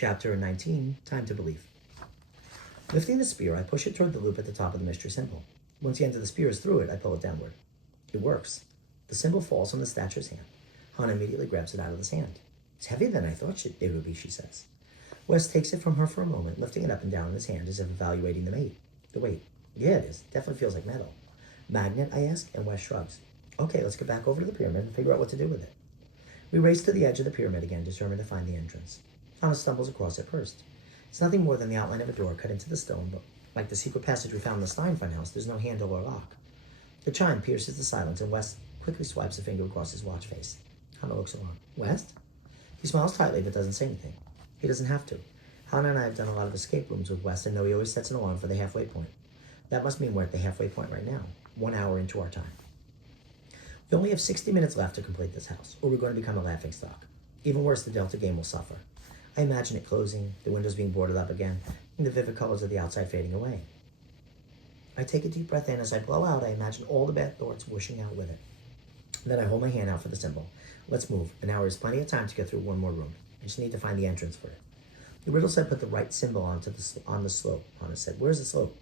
Chapter 19, Time to Believe. Lifting the spear, I push it toward the loop at the top of the mystery symbol. Once the end of the spear is through it, I pull it downward. It works. The symbol falls from the statue's hand. Hannah immediately grabs it out of the sand. It's heavier than I thought it would be, she says. Wes takes it from her for a moment, lifting it up and down in his hand as if evaluating the weight. Yeah, it is. Definitely feels like metal. Magnet, I ask, and Wes shrugs. Okay, let's get back over to the pyramid and figure out what to do with it. We race to the edge of the pyramid again, determined to find the entrance. Hannah stumbles across it first. It's nothing more than the outline of a door cut into the stone, but like the secret passage we found in the Steinfeld house, there's no handle or lock. The chime pierces the silence, and Wes quickly swipes a finger across his watch face. Hannah looks alarmed. West? He smiles tightly but doesn't say anything. He doesn't have to. Hannah and I have done a lot of escape rooms with West and know he always sets an alarm for the halfway point. That must mean we're at the halfway point right now, 1 hour into our time. We only have 60 minutes left to complete this house, or we're going to become a laughingstock. Even worse, the Delta game will suffer. I imagine it closing, the windows being boarded up again, and the vivid colors of the outside fading away. I take a deep breath in. As I blow out, I imagine all the bad thoughts whooshing out with it. Then I hold my hand out for the symbol. Let's move. An hour is plenty of time to get through one more room. I just need to find the entrance for it. The riddle said put the right symbol on the slope. Hannah said, where's the slope?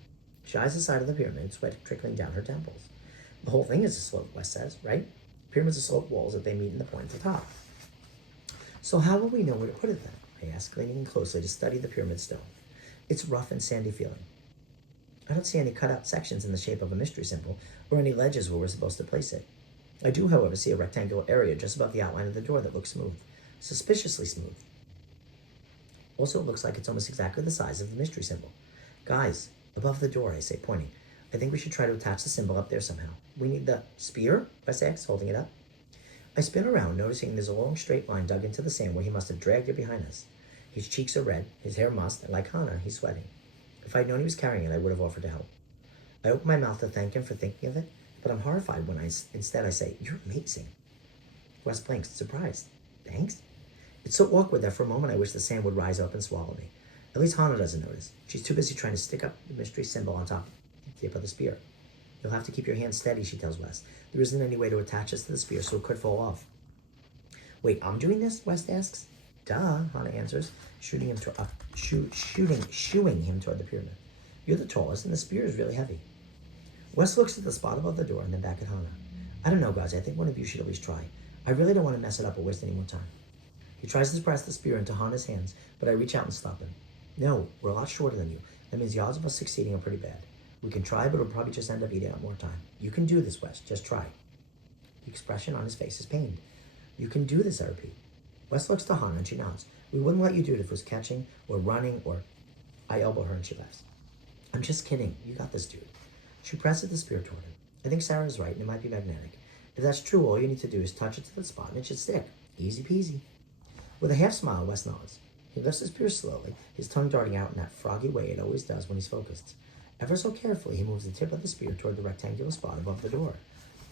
She eyes the side of the pyramid, sweat trickling down her temples. The whole thing is a slope, Wes says, right? Pyramids are slope walls that they meet in the point at the top. So how will we know where to put it then? I ask, leaning in closely to study the pyramid stone. It's rough and sandy feeling. I don't see any cut-out sections in the shape of a mystery symbol or any ledges where we're supposed to place it. I do, however, see a rectangular area just above the outline of the door that looks smooth, suspiciously smooth. Also, it looks like it's almost exactly the size of the mystery symbol. Guys, above the door, I say, pointing. I think we should try to attach the symbol up there somehow. We need the spear, Wes asks, holding it up. I spin around, noticing there's a long straight line dug into the sand where he must have dragged it behind us. His cheeks are red, his hair mussed, and like Hannah, he's sweating. If I'd known he was carrying it, I would have offered to help. I open my mouth to thank him for thinking of it, but I'm horrified when instead I say, you're amazing. Wes blinks, surprised. Thanks? It's so awkward that for a moment I wish the sand would rise up and swallow me. At least Hannah doesn't notice. She's too busy trying to stick up the mystery symbol on top of the tip of the spear. You'll have to keep your hand steady, she tells Wes. There isn't any way to attach this to the spear, so it could fall off. Wait, I'm doing this? Wes asks. Duh, Hannah answers, shooing him toward the pyramid. You're the tallest, and the spear is really heavy. Wes looks at the spot above the door and then back at Hannah. I don't know, guys. I think one of you should at least try. I really don't want to mess it up or waste any more time. He tries to press the spear into Hannah's hands, but I reach out and stop him. No, we're a lot shorter than you. That means the odds of us succeeding are pretty bad. We can try, but it'll probably just end up eating up more time. You can do this, Wes. Just try. The expression on his face is pained. You can do this, I repeat. Wes looks to Hannah and she nods. We wouldn't let you do it if it was catching or running or... I elbow her and she laughs. I'm just kidding. You got this, dude. She presses the spear toward him. I think Sarah's right and it might be magnetic. If that's true, all you need to do is touch it to the spot and it should stick. Easy peasy. With a half smile, Wes nods. He lifts his spear slowly, his tongue darting out in that froggy way it always does when he's focused. Ever so carefully, he moves the tip of the spear toward the rectangular spot above the door.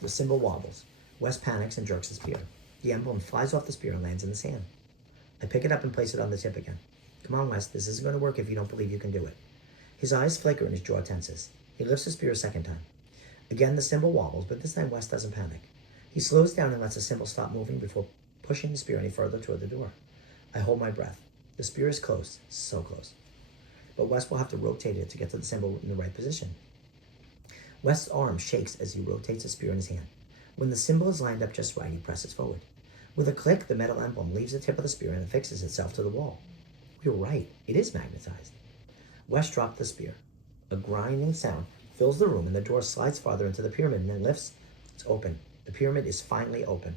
The symbol wobbles. Wes panics and jerks the spear. The emblem flies off the spear and lands in the sand. I pick it up and place it on the tip again. Come on, Wes, this isn't going to work if you don't believe you can do it. His eyes flicker and his jaw tenses. He lifts the spear a second time. Again, the symbol wobbles, but this time Wes doesn't panic. He slows down and lets the symbol stop moving before pushing the spear any further toward the door. I hold my breath. The spear is close, so close. But Wes will have to rotate it to get to the symbol in the right position. Wes's arm shakes as he rotates the spear in his hand. When the symbol is lined up just right, he presses forward. With a click, the metal emblem leaves the tip of the spear and affixes itself to the wall. We were right. It is magnetized. Wes dropped the spear. A grinding sound fills the room and the door slides farther into the pyramid and then lifts. It's open. The pyramid is finally open.